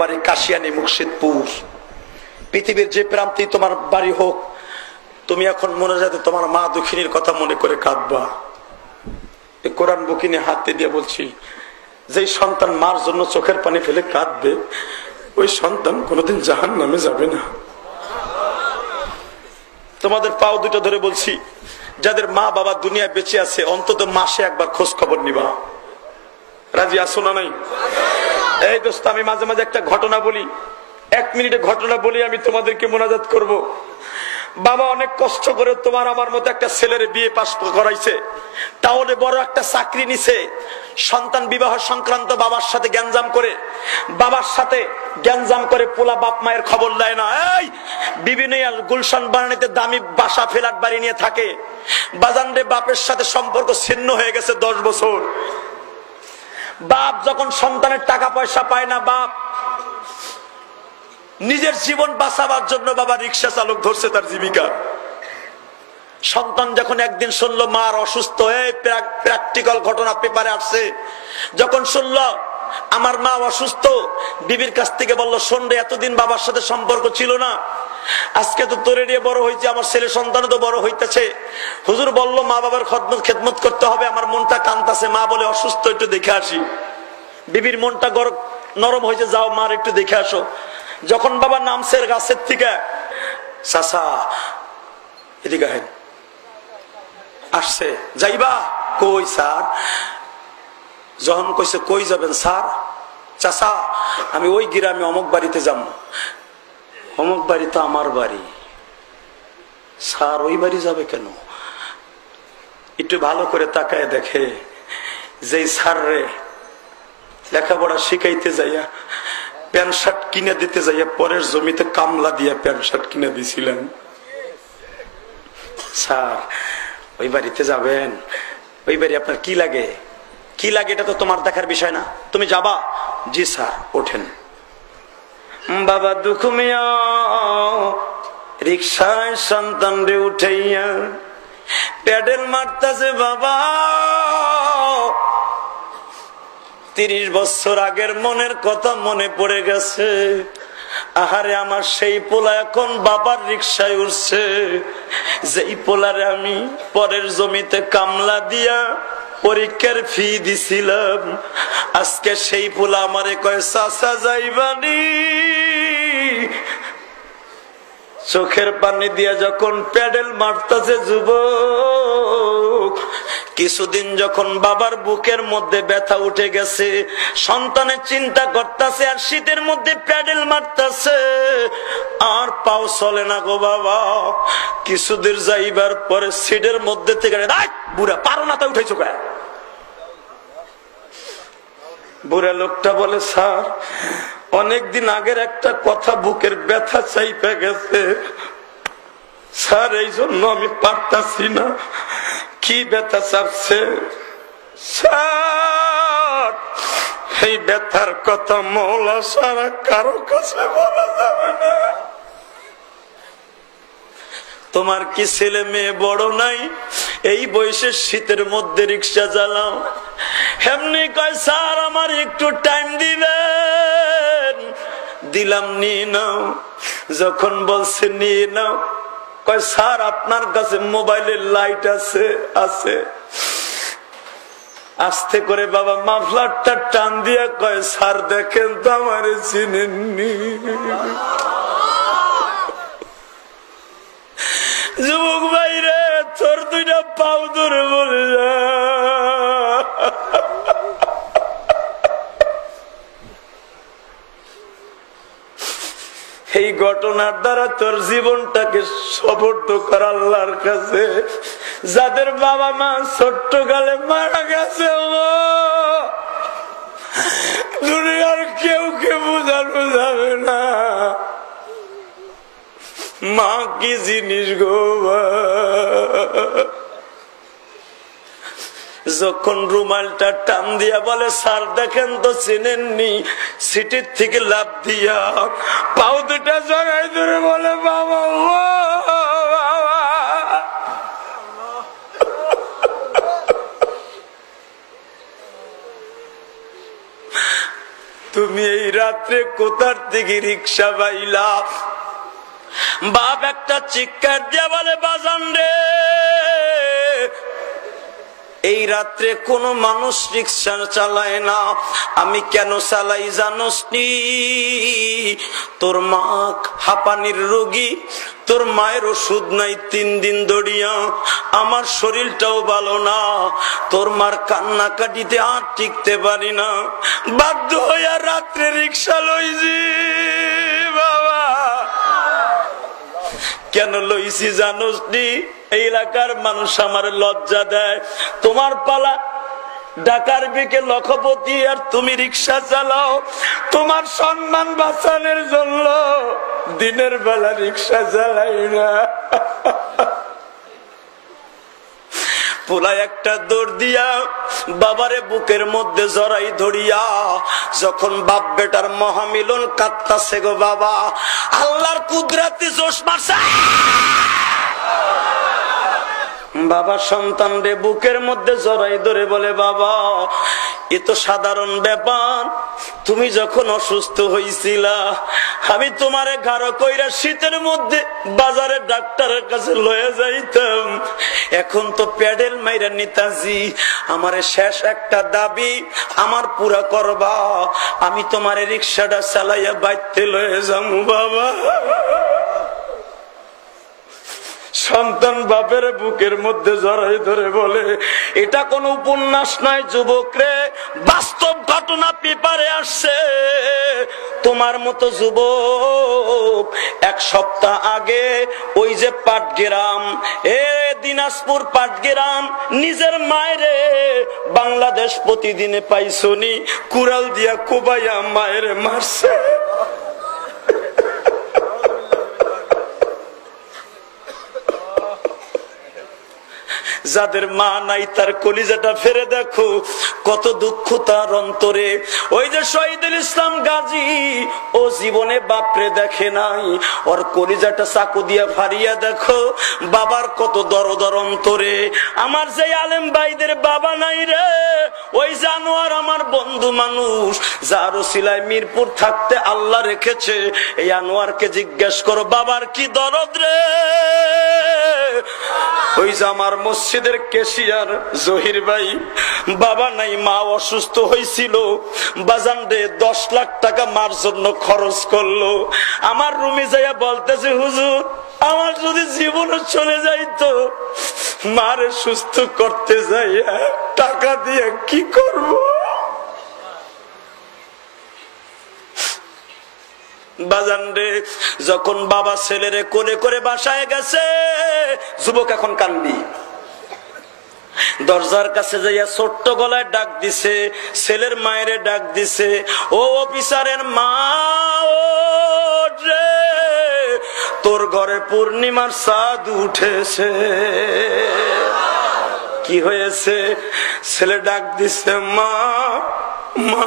বাড়ি কাশিয়ানি মুর্শিদপুর পৃথিবীর যে প্রান্তি তোমার বাড়ি হোক তুমি এখন মনে যাতে তোমার মা দুঃখিনীর কথা মনে করে কাঁদবা কোরআন বুকিনে হাতে দিয়ে বলছি যে সন্তান মার জন্য চোখের পানি ফেলে কাঁদবে ওই সন্তান কোনোদিন জাহান নামে যাবে না তোমাদের পাও দুটো ধরে বলছি যাদের মা বাবা দুনিয়া বেঁচে আছে অন্তত মাসে একবার খোঁজ খবর নিবা রাজি আসো না নাই এই দোস্ত আমি মাঝে মাঝে একটা ঘটনা বলি এক মিনিটে ঘটনা বলি আমি তোমাদেরকে মোনাজাত করব। বাবা অনেক কষ্ট করে তোমার আমার মতো একটা ছেলের বিয়ে পাস করাইছে তাহলে বড় একটা চাকরি নিছে সন্তান বিবাহ সংক্রান্ত বাবার সাথে গ্যাঞ্জাম করে বাবার সাথে গ্যাঞ্জাম করে পোলা বাপ মায়ের খবর দেয় না এই বিভিন্ন গুলশান বানানিতে দামি বাসা ফেলার বাড়ি নিয়ে থাকে বাজান্ডে বাপের সাথে সম্পর্ক ছিন্ন হয়ে গেছে দশ বছর বাপ যখন সন্তানের টাকা পয়সা পায় না বাপ নিজের জীবন বাঁচাবার জন্য বাবা রিক্সা চালক ধরছে তার জীবিকা সন্তান যখন একদিন শুনলো মার অসুস্থ হয়ে প্র্যাকটিক্যাল ঘটনা পেপারে আসছে যখন শুনলো আমার মা অসুস্থ বিবির কাছ থেকে বললো শোন রে এতদিন বাবার সাথে সম্পর্ক ছিল না আজকে তো তোরে নিয়ে বড় হয়েছে আমার ছেলে সন্তান তো বড় হইতেছে হুজুর বলল মা বাবার খদমত খেদমত করতে হবে আমার মনটা কান্তাছে মা বলে অসুস্থ একটু দেখে আসি বিবির মনটা গরম নরম হয়েছে যাও মার একটু দেখে আসো যখন বাবা নামছে গাছের থেকে চাষা এদিকে হেন আসছে যাইবা কই স্যার যখন কইছে কই যাবেন স্যার চাষা আমি ওই গ্রামে অমুক বাড়িতে যাবো অমুক বাড়ি তো আমার বাড়ি স্যার ওই বাড়ি যাবে কেন একটু ভালো করে তাকায় দেখে যে স্যার রে লেখাপড়া শিখাইতে যাইয়া প্যান্ট শার্ট কিনে দিতে যাইয়া পরের জমিতে কামলা দিয়া প্যান্ট শার্ট কিনে দিছিলেন স্যার ওই বাড়িতে যাবেন ওই বাড়ি আপনার কি লাগে কি লাগে এটা তো তোমার দেখার বিষয় না তুমি যাবা জি স্যার ওঠেন বাবা দুঃখ রিক্সায় সন্তান রে উঠাইয়া প্যাডেল মারতেছে বাবা তিরিশ বছর আগের মনের কথা মনে পড়ে গেছে আহারে আমার সেই পোলা এখন বাবার রিক্সায় উঠছে যেই পোলারে আমি পরের জমিতে কামলা দিয়া পরীক্ষার ফি দিছিলাম আজকে সেই ফুল আমারে কয় চাচা যাইবানি চোখের পানি দিয়ে যখন প্যাডেল মারতেছে যুবক কিছুদিন যখন বাবার বুকের মধ্যে ব্যথা উঠে গেছে সন্তানের চিন্তা করতেছে আর শীতের মধ্যে প্যাডেল মারতেছে আর পাও চলে না গো বাবা কিছুদিন যাইবার পরে সিটের মধ্যে থেকে বুড়া পারো না তা উঠেছো কয় বুড়া লোকটা বলে স্যার অনেকদিন আগের একটা কথা বুকের ব্যথা চাইপে গেছে স্যার এই জন্য আমি পারতাছি না কি ব্যথা চাপছে স্যার এই ব্যথার কথা মৌলা সারা কারো কাছে বলা যাবে না তোমার কি ছেলে মেয়ে বড় নাই এই বয়সে শীতের মধ্যে রিক্সা চালাও হেমনি কয় স্যার আমার একটু টাইম দিবেন দিলাম নিয়ে নাও যখন বলছে নিয়ে নাও কয় স্যার আপনার কাছে মোবাইলের লাইট আছে আছে আস্তে করে বাবা মাফলারটা টান দিয়া কয় স্যার দেখেন তো আমার চিনেননি যুবক পাও ধরে বলে এই ঘটনার দ্বারা তোর জীবনটাকে সবর্দ কর আল্লাহর কাছে যাদের বাবা মা ছোট্ট গালে মারা গেছে দুনিয়ার কেউ কে বোঝানো যাবে না মা কি জিনিস গোবা যখন রুমালটা টান দিয়া বলে স্যার দেখেন তো চিনেননি সিটির থেকে লাভ দিয়া পাও দুটা জগাই ধরে বলে বাবা তুমি এই রাত্রে কোথার থেকে রিক্সা বাইলা বাপ একটা চিৎকার দিয়া বলে বাজান রে এই রাত্রে কোন মানুষ রিক্সা চালায় না আমি কেন চালাই জানোস তোর মা হাঁপানির রোগী তোর মায়ের ওষুধ নাই তিন দিন দড়িয়া আমার শরীরটাও ভালো না তোর মার কান্না কাটিতে আর টিকতে পারি না বাধ্য হইয়া রাত্রে রিক্সা যে বাবা কেন লইছি জানোস নি এই এলাকার মানুষ আমার লজ্জা দেয় তোমার পালা ডাকার বিকে লক্ষপতি আর তুমি রিক্সা চালাও তোমার সম্মান বাঁচানোর জন্য দিনের বেলা রিক্সা চালাই না পোলা একটা দৌড় দিয়া বাবারে বুকের মধ্যে জড়াই ধরিয়া যখন বাপ বেটার মহামিলন সে গো বাবা আল্লাহর কুদরাতি জোশ মারসা বাবা সন্তান রে বুকের মধ্যে জড়াই ধরে বলে বাবা এ তো সাধারণ ব্যাপার তুমি যখন অসুস্থ হইছিলা আমি তোমারে ঘাড়ো কইরা শীতের মধ্যে বাজারে ডাক্তারের কাছে লয়ে যাইতাম এখন তো প্যাডেল মাইরা নিতাজি আমার শেষ একটা দাবি আমার পুরা করবা আমি তোমার রিক্সাটা চালাইয়া বাইতে লয়ে যাবো বাবা সন্তান বাপের বুকের মধ্যে জড়াই ধরে বলে এটা কোন উপন্যাস নয় যুবক রে বাস্তব ঘটনা পেপারে আসছে তোমার মতো যুবক এক সপ্তাহ আগে ওই যে পাটগেরাম এ দিনাজপুর পাটগেরাম নিজের মায়েরে বাংলাদেশ প্রতিদিনে পাইছনি কুড়াল দিয়া কোবাইয়া মায়ের মারছে যাদের মা নাই তার কলিজাটা ফেরে দেখো কত দুঃখ তার অন্তরে ওই যে শহীদুল ইসলাম গাজী ও জীবনে বাপরে দেখে নাই ওর কলিজাটা চাকু দিয়ে ফারিয়া দেখো বাবার কত দরদর অন্তরে আমার যে আলেম বাইদের বাবা নাই রে ওই জানোয়ার আমার বন্ধু মানুষ যার সিলাই মিরপুর থাকতে আল্লাহ রেখেছে এই আনোয়ারকে জিজ্ঞেস করো বাবার কি দরদ রে ওই যে আমার মসজিদের কেশিয়ার জহির ভাই বাবা নাই মা অসুস্থ হয়েছিল বাজান রে দশ লাখ টাকা মার জন্য খরচ করলো আমার রুমে যাইয়া বলতেছে হুজুর আমার যদি জীবন চলে যাইতো মারে সুস্থ করতে যাইয়া টাকা দিয়ে কি করবো বাজান রে যখন বাবা ছেলের কোলে করে বাসায় গেছে যুবক এখন কান্দি দরজার কাছে যাইয়া ছোট্ট গলায় ডাক দিছে ছেলের মায়ের ডাক দিছে ও অফিসারের মা তোর ঘরে পূর্ণিমার সাদ উঠেছে কি হয়েছে ছেলে ডাক দিছে মা মা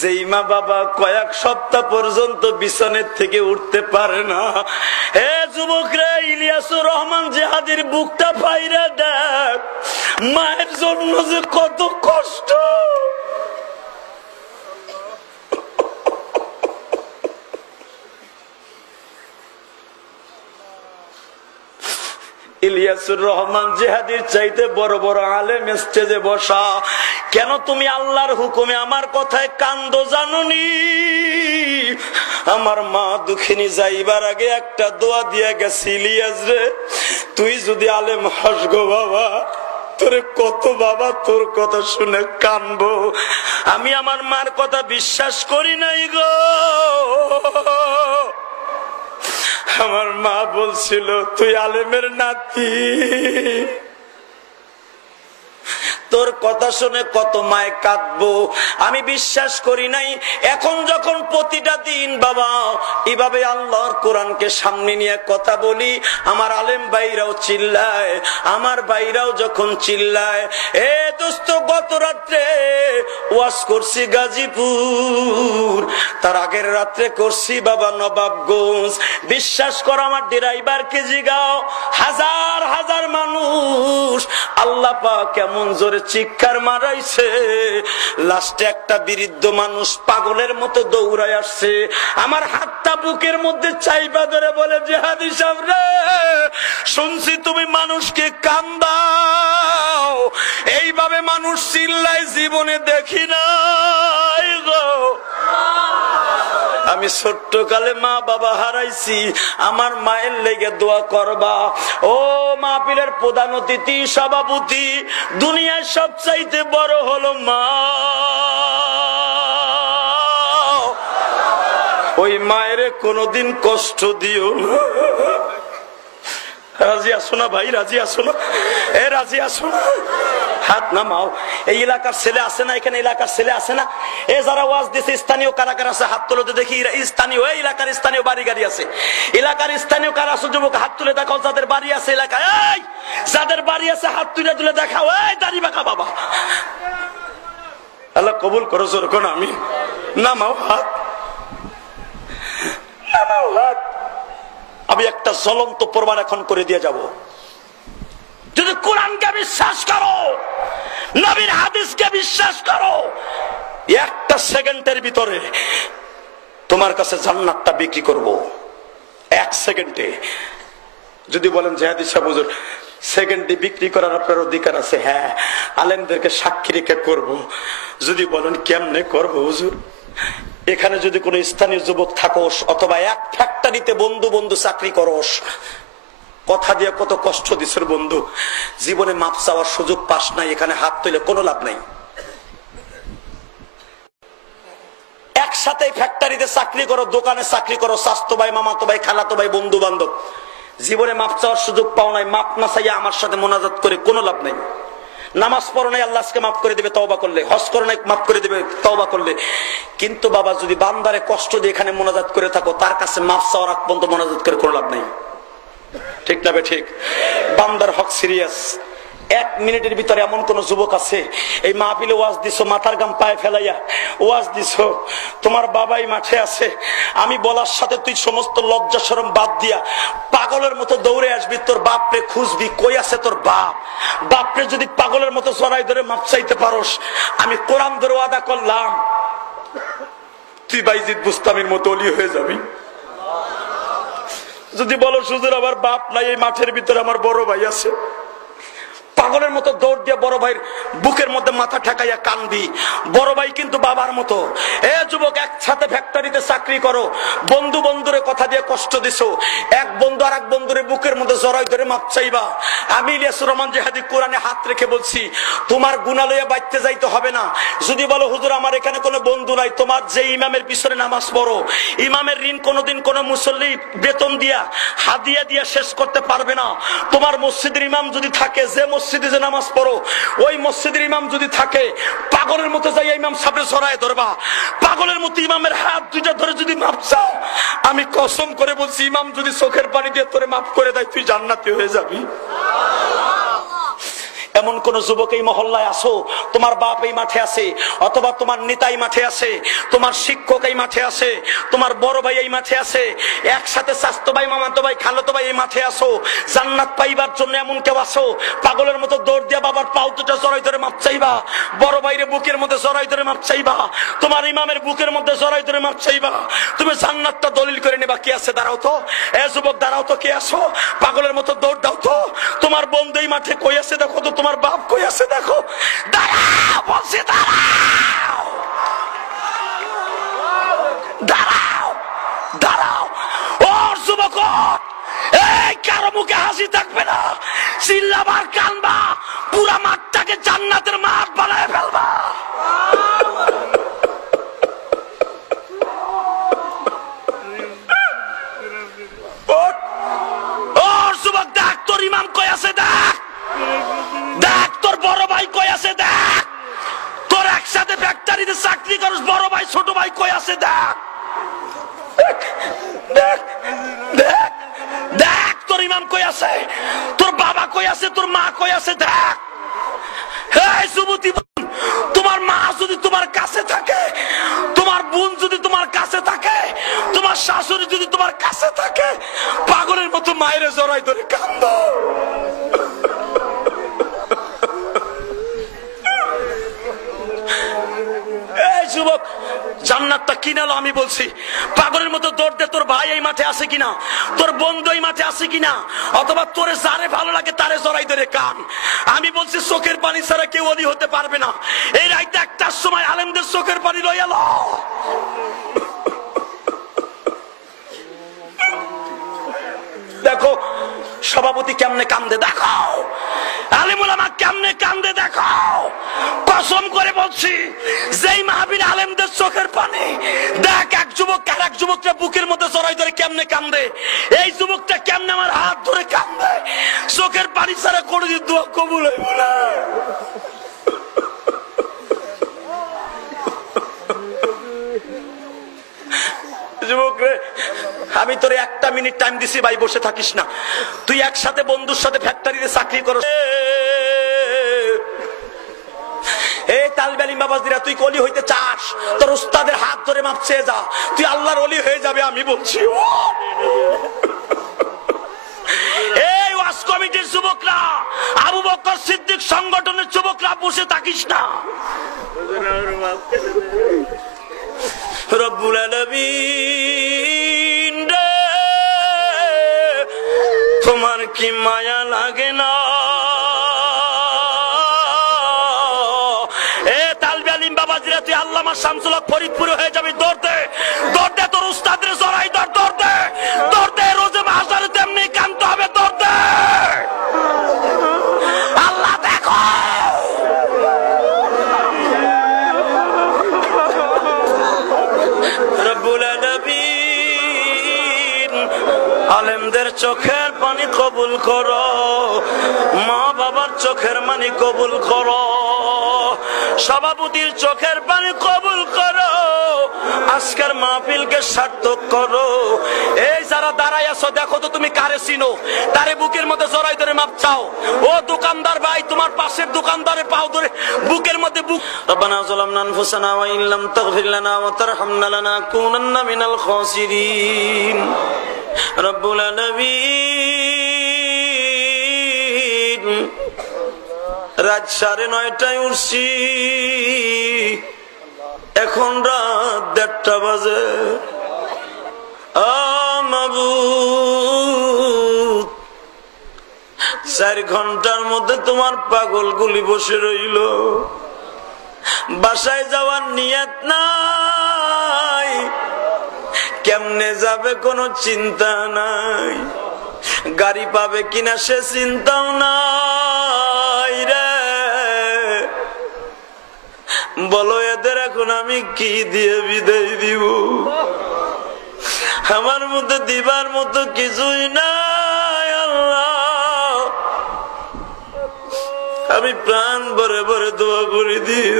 যেই মা বাবা কয়েক সপ্তাহ পর্যন্ত বিছানের থেকে উঠতে পারে না হে যুবকরা ইলিয়াসুর রহমান জেহাদির বুকটা পাইরা দেখ মায়ের জন্য যে কত কষ্ট ইলিয়াসুর রহমান জেহাদির চাইতে বড় বড় আলেম স্টেজে বসা কেন তুমি আল্লাহর হুকুমে আমার কথায় কান্দ জানুনি আমার মা দুঃখিনী যাইবার আগে একটা দোয়া দিয়া গেছিলি রে তুই যদি আলেম হাসগো বাবা তোরে কত বাবা তোর কথা শুনে কানবো আমি আমার মার কথা বিশ্বাস করি নাই গো আমার মা বলছিল তুই আলেমের নাতি তোর কথা শুনে কত মায় কাঁদবো আমি বিশ্বাস করি নাই এখন যখন প্রতিটা দিন বাবা এভাবে আল্লাহর কোরআনকে সামনে নিয়ে কথা বলি আমার আলেম বাইরাও চিল্লায় আমার বাইরাও যখন চিল্লায় এ দোস্ত গত রাত্রে ওয়াশ করছি গাজীপুর তার আগের রাত্রে করছি বাবা নবাবগঞ্জ বিশ্বাস কর আমার কেজি জিগাও আল্লাহ কেমন জোরে চিৎকার মারাইছে লাস্টে একটা বিরুদ্ধ মানুষ পাগলের মতো দৌড়ায় আসছে আমার হাতটা বুকের মধ্যে চাইবা ধরে বলে জেহাদি সাহেব শুনছি তুমি মানুষকে কান্দাও এইভাবে মানুষ চিল্লায় জীবনে দেখি না আমি ছোট্ট কালে মা বাবা হারাইছি আমার মায়ের লেগে দোয়া করবা ও মা পিলের প্রধান অতিথি সভাপতি দুনিয়ার সবচাইতে বড় হলো মা ওই মায়ের কোনোদিন কষ্ট দিও রাজি আসো না ভাই রাজি আসো না এ রাজি আসো না হাত নামাও এই এলাকার ছেলে আছে না এখানে এলাকার ছেলে আছে না এ যারা ওয়াজ দিছে স্থানীয় কারাকার আছে হাত তুলতে দেখি স্থানীয় এই এলাকার স্থানীয় বাড়ি গাড়ি আছে এলাকার স্থানীয় কারা আছে যুবক হাত তুলে দেখাও যাদের বাড়ি আছে এলাকায় এই যাদের বাড়ি আছে হাত তুলে তুলে দেখাও এই দাঁড়ি বাঁকা বাবা আল্লাহ কবুল করো যখন আমি নামাও হাত নামাও হাত আমি একটা জ্বলন্ত প্রমাণ এখন করে দিয়ে যাব যদি কোরআনকে বিশ্বাস করো নবীর হাদিসকে বিশ্বাস করো একটা সেকেন্ডের ভিতরে তোমার কাছে জান্নাতটা বিক্রি করব। এক সেকেন্ডে যদি বলেন জেহাদি সাহেব হুজুর সেকেন্ডে বিক্রি করার আপনার অধিকার আছে হ্যাঁ আলেমদেরকে সাক্ষী রেখে করব। যদি বলেন কেমনে করব হুজুর এখানে যদি কোনো স্থানীয় যুবক থাকোস অথবা এক ফ্যাক্টরিতে বন্ধু বন্ধু চাকরি করোস কথা দিয়ে কত কষ্ট দিছর বন্ধু জীবনে মাপ চাওয়ার সুযোগ পাস নাই এখানে হাত তুলে কোনো লাভ নাই একসাথে ফ্যাক্টরিতে চাকরি করো দোকানে চাকরি করো স্বাস্থ্য ভাই মামাতো ভাই খালাতো ভাই বন্ধু বান্ধব জীবনে মাপ চাওয়ার সুযোগ পাও নাই মাপ না চাইয়া আমার সাথে মোনাজাত করে কোনো লাভ নাই নামাজ পড়ো নাই আল্লাহকে মাফ করে দেবে তওবা করলে হজ করো নাই মাফ করে দেবে তওবা করলে কিন্তু বাবা যদি বান্দারে কষ্ট দিয়ে এখানে মোনাজাত করে থাকো তার কাছে মাফ চাওয়ার আগ পর্যন্ত মোনাজাত করে কোনো লাভ নাই ঠিক না ঠিক বান্দার হক সিরিয়াস এক মিনিটের ভিতরে এমন কোন যুবক আছে এই মাহফিলে ওয়াজ দিছো মাথার গাম পায়ে ফেলাইয়া ওয়াজ দিছো তোমার বাবাই মাঠে আছে আমি বলার সাথে তুই সমস্ত লজ্জা সরম বাদ দিয়া পাগলের মতো দৌড়ে আসবি তোর বাপরে খুঁজবি কই আছে তোর বাপ বাপরে যদি পাগলের মতো চড়াই ধরে মাপ চাইতে পারস আমি কোরআন ধরে ওয়াদা করলাম তুই বাইজিৎ বুস্তামির মতো অলি হয়ে যাবি যদি বলো সুযোগ আমার বাপ নাই এই মাঠের ভিতরে আমার বড় ভাই আছে পাগলের মতো দৌড় দিয়ে বড় ভাইয়ের বুকের মধ্যে মাথা ঠেকাইয়া কান্দি বড় ভাই কিন্তু বাবার মতো এ যুবক একসাথে ফ্যাক্টরিতে চাকরি করো বন্ধু বন্ধুরে কথা দিয়ে কষ্ট দিছো এক বন্ধু আর এক বন্ধুরে বুকের মধ্যে জড়াই ধরে মাপ চাইবা আমি ইলিয়াস রহমান জেহাদি কোরআনে হাত রেখে বলছি তোমার গুণালয়ে বাইতে যাইতে হবে না যদি বলো হুজুর আমার এখানে কোনো বন্ধু নাই তোমার যে ইমামের পিছনে নামাজ পড়ো ইমামের ঋণ কোনোদিন কোনো মুসল্লি বেতন দিয়া হাদিয়া দিয়া শেষ করতে পারবে না তোমার মসজিদের ইমাম যদি থাকে যে মসজিদ মসজিদে যে নামাজ পড়ো ওই মসজিদের ইমাম যদি থাকে পাগলের মতো যাই ইমাম সাপে সরায় ধরবা পাগলের মতো ইমামের হাত দুইটা ধরে যদি মাপ চাও আমি কসম করে বলছি ইমাম যদি চোখের পানি দিয়ে তোরে মাফ করে দেয় তুই জান্নাতি হয়ে যাবি এমন কোন যুবক এই মহল্লায় আসো তোমার বাপ এই মাঠে আছে অথবা তোমার নেতাই মাঠে আছে তোমার শিক্ষক এই মাঠে আছে তোমার বড় ভাই এই মাঠে আছে একসাথে স্বাস্থ্য ভাই মামাতো ভাই খালতো ভাই এই মাঠে আসো জান্নাত পাইবার জন্য এমন কেউ আসো পাগলের মতো দৌড় দিয়া বাবার পাও দুটা জড়াই ধরে মাপ চাইবা বড় ভাইরে বুকের মধ্যে জড়াই ধরে মাপ চাইবা তোমার ইমামের বুকের মধ্যে জড়াই ধরে মাপ চাইবা তুমি জান্নাতটা দলিল করে নেবা কে আছে দাঁড়াও তো এ যুবক দাঁড়াও তো কে আসো পাগলের মতো দৌড় দাও তো তোমার বন্ধু এই মাঠে কই আছে দেখো তো তোমার আমার বাপ কই আছে দেখো দাঁড়া বলছি দাঁড়া দেখ দেখ দেখ তোর ইমাম কই আছে তোর বাবা কই আছে তোর মা কই আছে দেখ তোমার মা যদি তোমার কাছে থাকে তোমার বোন যদি তোমার কাছে থাকে তোমার শাশুড়ি যদি তোমার কাছে থাকে পাগলের মতো মায়ের জড়াই ধরে কান্দ জান্নাতটা কিনালো আমি বলছি পাগলের মতো দৌড় তোর ভাই এই মাঠে আসে কিনা তোর বন্ধু এই মাঠে আসে কিনা অথবা তোরে যারে ভালো লাগে তারে জড়াই ধরে কান আমি বলছি চোখের পানি ছাড়া কেউ অলি হতে পারবে না এই রাইতে একটার সময় আলেমদের চোখের পানি লইয়া দেখো সভাপতি কেমনে কান্দে দেখাও আলিমুলামা কেমনে কান্দে দেখো কসম করে বলছি যেই মাহাবীর আলেমদের চোখের পানি দেখ এক যুবক আর এক যুবকটা বুকের মধ্যে জড়াই ধরে কেমনে কান্দে এই যুবকটা কেমনে আমার হাত ধরে কান্দে চোখের পানি ছাড়া কোনোদিন দোয়া কবুল হইব না আমি তোরে একটা মিনিট টাইম দিছি ভাই বসে থাকিস না তুই একসাথে বন্ধুর সাথে ফ্যাক্টরিতে চাকরি করো তুই কলি হইতে চাস তোর উস্তাদের হাত ধরে মাপ চেয়ে যা তুই আল্লাহর অলি হয়ে যাবে আমি বলছি আবু সিদ্দিক সংগঠনের থাকিস না তোমার কি মায়া লাগে না আল্লামা শামসুল হক ফরিদপুরে হয়ে যাবে দৌড় দে তোর উস্তাদের জড়াই দর দৌড় দে রোজে মাহাজার তেমনি কান্ত হবে দৌড় আল্লাহ দেখো রব্বুল আলামিন আলেমদের চোখের পানি কবুল করো মা বাবার চোখের মানি কবুল করো সভাপতির চোখের পানি কবুল করো আজকের মাহফিলকে সার্থক করো এই যারা দাঁড়াই আছো দেখো তো তুমি কারে চিনো তারে বুকের মধ্যে জড়াই ধরে মাপ চাও ও দোকানদার ভাই তোমার পাশের দোকানদারে পাও ধরে বুকের মধ্যে বুক রব্বানা যালামনা আনফুসানা ওয়া ইল্লাম তাগফির লানা ওয়া তারহামনা লানা কুনান্না মিনাল খাসিরিন রব্বুল আলামিন রাত সাড়ে নয়টায় উঠছি এখন রাত দেড়টা বাজে চার ঘন্টার মধ্যে তোমার পাগল গুলি বসে রইল বাসায় যাওয়ার নিয়ত নাই কেমনে যাবে কোনো চিন্তা নাই গাড়ি পাবে কিনা সে চিন্তাও নাই বলো এদের এখন আমি কি দিয়ে বিদায় দিব আমার মধ্যে দিবার মতো কিছুই নাই আল্লাহ আমি প্রাণ ভরে ভরে দোয়া করে দিই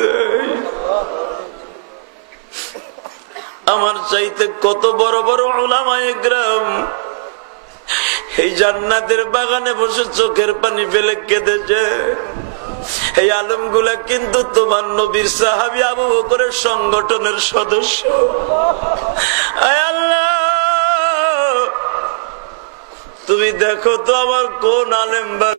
আমার চাইতে কত বড় বড় ওলামায় গ্রাম এই জান্নাতের বাগানে বসে চোখের পানি ফেলে কেঁদেছে এই আলমগুলা কিন্তু তোমার নবীর সাহাবি আবু বকরের সংগঠনের সদস্য তুমি দেখো তো আমার কোন আলেম